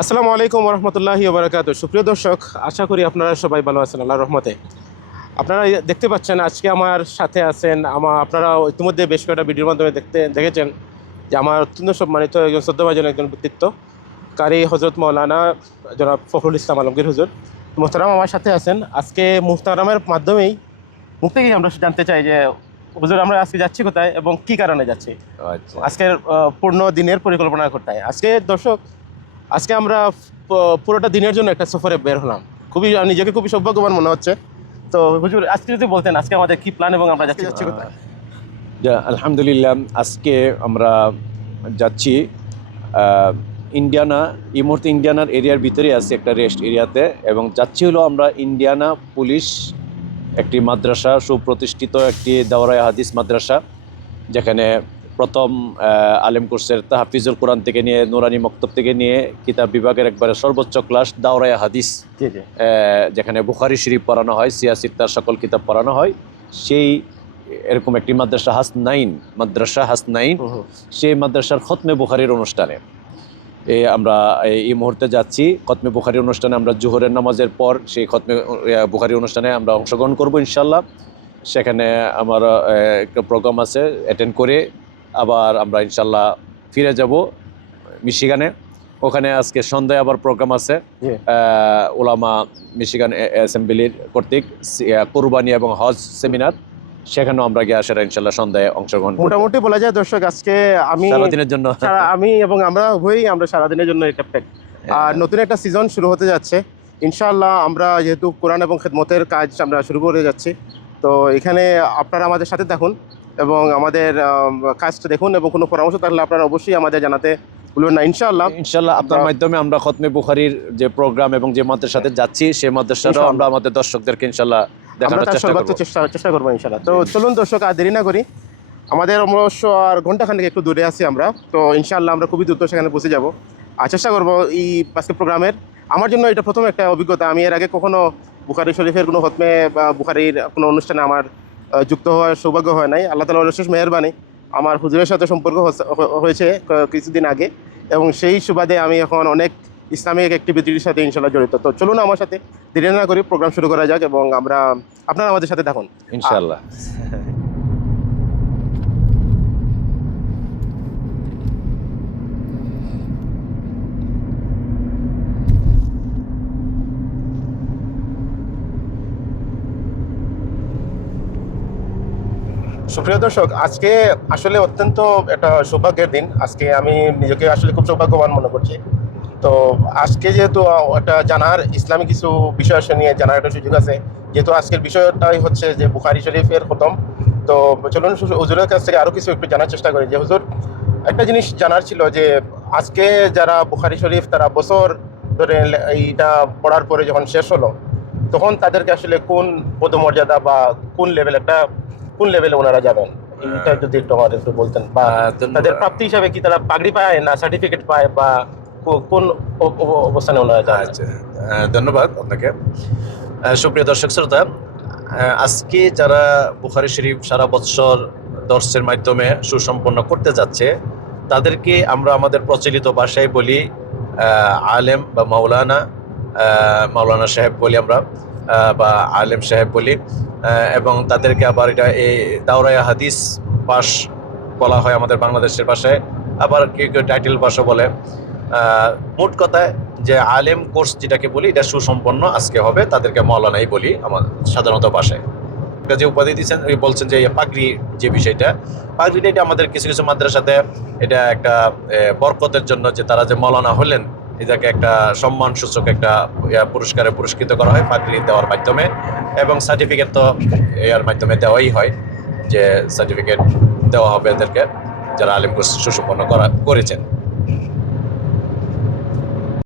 আসসালামু আলাইকুম রহমতুল্লাহি ওবরাকাতুহু। সুপ্রিয় দর্শক, আশা করি আপনারা সবাই ভালো আছেন আল্লাহর রহমতে। আপনারা দেখতে পাচ্ছেন আজকে আমার সাথে আছেন আপনারা ইতিমধ্যে বেশ কয়েকটা ভিডিওর মাধ্যমে দেখেছেন যে আমার অত্যন্ত সম্মানিত একজন শ্রদ্ধাভাজন একজন ব্যক্তিত্ব কারি হজরত মৌলানা জনাব ফখরুল ইসলাম আলমগীর হুজুর মুহতারাম আমার সাথে আছেন। আজকে মুহতারামের মাধ্যমেই মুখ থেকেই আমরা জানতে চাই যে হুজুর আমরা আজকে যাচ্ছি কোথায় এবং কী কারণে যাচ্ছি, আচ্ছা। আজকের পূর্ণ দিনের পরিকল্পনা কোথায়। আজকে আমরা পুরোটা দিনের জন্য একটা সফরে বের হলাম। নিজেকে খুবই সৌভাগ্যবান মনে হচ্ছে। তো হুজুর আজকে যদি বলতেন আজকে আমাদের কি প্ল্যান এবং আমরা যাচ্ছি কোথায়? আলহামদুলিল্লাহ, আজকে আমরা যাচ্ছি ইন্ডিয়ানা। এই মুহূর্তে ইন্ডিয়ানার এরিয়ার ভিতরে আছি একটা রেস্ট এরিয়াতে, এবং যাচ্ছি হলো আমরা ইন্ডিয়ানা পুলিশ একটি মাদ্রাসা, সুপ্রতিষ্ঠিত একটি দাওরায়ে হাদিস মাদ্রাসা, যেখানে প্রথম আলেম কোর্সের তাহফিজুল কোরআন থেকে নিয়ে নুরানি মক্তব থেকে নিয়ে কিতাব বিভাগের একবারে সর্বোচ্চ ক্লাস দাওরায়ে হাদিস, যেখানে বুখারী শরীফ পড়ানো হয়, সিয়াসিত্তার সকল কিতাব পড়ানো হয়, সেই এরকম একটি মাদ্রাসা হাসনাইন, সেই মাদ্রাসার খতমে বুখারীর অনুষ্ঠানে আমরা এই মুহূর্তে যাচ্ছি। খতমে বুখারী অনুষ্ঠানে আমরা জোহরের নামাজের পর সেই খতমে বুখারী অনুষ্ঠানে আমরা অংশগ্রহণ করব ইনশাল্লাহ। সেখানে আমার একটা প্রোগ্রাম আছে, অ্যাটেন্ড করে আবার আমরা ইনশাল্লাহ ফিরে যাব মিশিগানে। ওখানে আজকে সন্ধ্যায় আবার প্রোগ্রাম আছে ওলামা মিশিগান অ্যাসেম্বলির কর্তৃক কুরবানি এবং হজ সেমিনার, সেখানেও আমরা গিয়ে আসার ইনশাল্লাহ সন্ধ্যায় অংশগ্রহণ। মোটামুটি বলা যায় দর্শক, আজকে সারাদিনের জন্য আমি এবং আমরা সারাদিনের জন্য এটা প্যাক। আর নতুন একটা সিজন শুরু হতে যাচ্ছে ইনশাআল্লাহ। আমরা যেহেতু কোরআন এবং খেদমতের কাজ আমরা শুরু করে যাচ্ছি, তো এখানে আপনারা আমাদের সাথে থাকুন এবং আমাদের কাজটা দেখুন, এবং কোনো পরামর্শ থাকলে আপনারা অবশ্যই আমাদের জানাতে ভুলবেন না। ইনশাআল্লাহ আপনার মাধ্যমে আমরা খতমে বুখারীর যে প্রোগ্রাম এবং যে মাদ্রাসাতে যাচ্ছি, সেই মাদ্রাসাটাও আমরা আমাদের দর্শকদেরকে ইনশাআল্লাহ দেখানোর চেষ্টা করবো ইনশাআল্লাহ। তো চলুন দর্শক, আর দেরি না করি, আমাদের অবশ্য আর ঘন্টাখানেক একটু দূরে আছি আমরা, তো ইনশাআল্লাহ আমরা খুবই দ্রুত সেখানে পৌঁছে যাব আর চেষ্টা করবো এই আজকে প্রোগ্রামের। আমার জন্য এটা প্রথম একটা অভিজ্ঞতা। আমি এর আগে কখনো বুখারী শরীফের কোনো খতমে বা বুখারীর কোনো অনুষ্ঠানে আমার যুক্ত হওয়ার সৌভাগ্য হয় নাই। আল্লাহ তাআলার অশেষ মেহেরবানি, আমার হুজুরের সাথে সম্পর্ক হয়েছে কিছুদিন আগে, এবং সেই সুবাদে আমি এখন অনেক ইসলামিক অ্যাক্টিভিটির সাথে ইনশাআল্লাহ জড়িত। তো চলুন আমার সাথে দেরি না করি প্রোগ্রাম শুরু করা যাক, এবং আপনারা আমাদের সাথে থাকুন ইনশাআল্লাহ। সুপ্রিয় দর্শক, আজকে আসলে অত্যন্ত একটা সৌভাগ্যের দিন। আজকে আমি নিজেকে আসলে খুব সৌভাগ্যবান মনে করছি। তো আজকে যেহেতু একটা জানার ইসলামিক কিছু বিষয় নিয়ে জানার একটা সুযোগ আছে, যেহেতু আজকের বিষয়টাই হচ্ছে যে বুখারী শরীফের খতম। তো চলুন হুজুরের কাছ থেকে আরও কিছু একটু জানার চেষ্টা করি যে হুজুর, একটা জিনিস জানার ছিল যে আজকে যারা বুখারী শরীফ তারা বছর ধরে এইটা পড়ার পরে যখন শেষ হলো, তখন তাদেরকে আসলে কোন পদমর্যাদা বা কোন লেভেলে ওনারা যাবেন, এটা যদি একটু আমাদের একটু বলতেন, বা তাদের প্রাপ্তি হিসাবে কি তারা পাগড়ি পায় না সার্টিফিকেট পায়, বা কোন অবস্থানে ওনারা যান? আচ্ছা, ধন্যবাদ আপনাকে। সুপ্রিয় দর্শক শ্রোতা, আজকে যারা বুখারী শরীফ সারা বছর দর্শের মাধ্যমে সুসম্পন্ন করতে যাচ্ছে, তাদেরকে আমরা আমাদের প্রচলিত ভাষায় বলি আলেম বা মাওলানা সাহেব বলি আমরা, বা আলেম সাহেব বলি, এবং তাদেরকে আবার এটা এই দাওরায়ে হাদিস পাশ বলা হয় আমাদের বাংলাদেশের ভাষায়, আবার কেউ কেউ টাইটেল ভাষা বলে। মোট কথায় যে আলেম কোর্স যেটাকে বলি, এটা সুসম্পন্ন আজকে হবে, তাদেরকে মাওলানাই বলি আমার সাধারণত ভাষায়। যে উপাধি দিচ্ছেন বলছেন যে পাগড়ি, যে বিষয়টা পাগড়িটা, এটা আমাদের কিছু কিছু মাদ্রাসাতে এটা একটা বরকতের জন্য, যে তারা যে মাওলানা হলেন, এটাকে একটা সম্মানসূচক একটা পুরস্কারে পুরস্কৃত করা হয় পাগড়ি দেওয়ার মাধ্যমে, এবং সার্টিফিকেট তো এর মাধ্যমে দেওয়াই হয়, যে সার্টিফিকেট দেওয়া হবে এদেরকে যারা আলেম কোর্স সুসম্পন্ন করেছেন।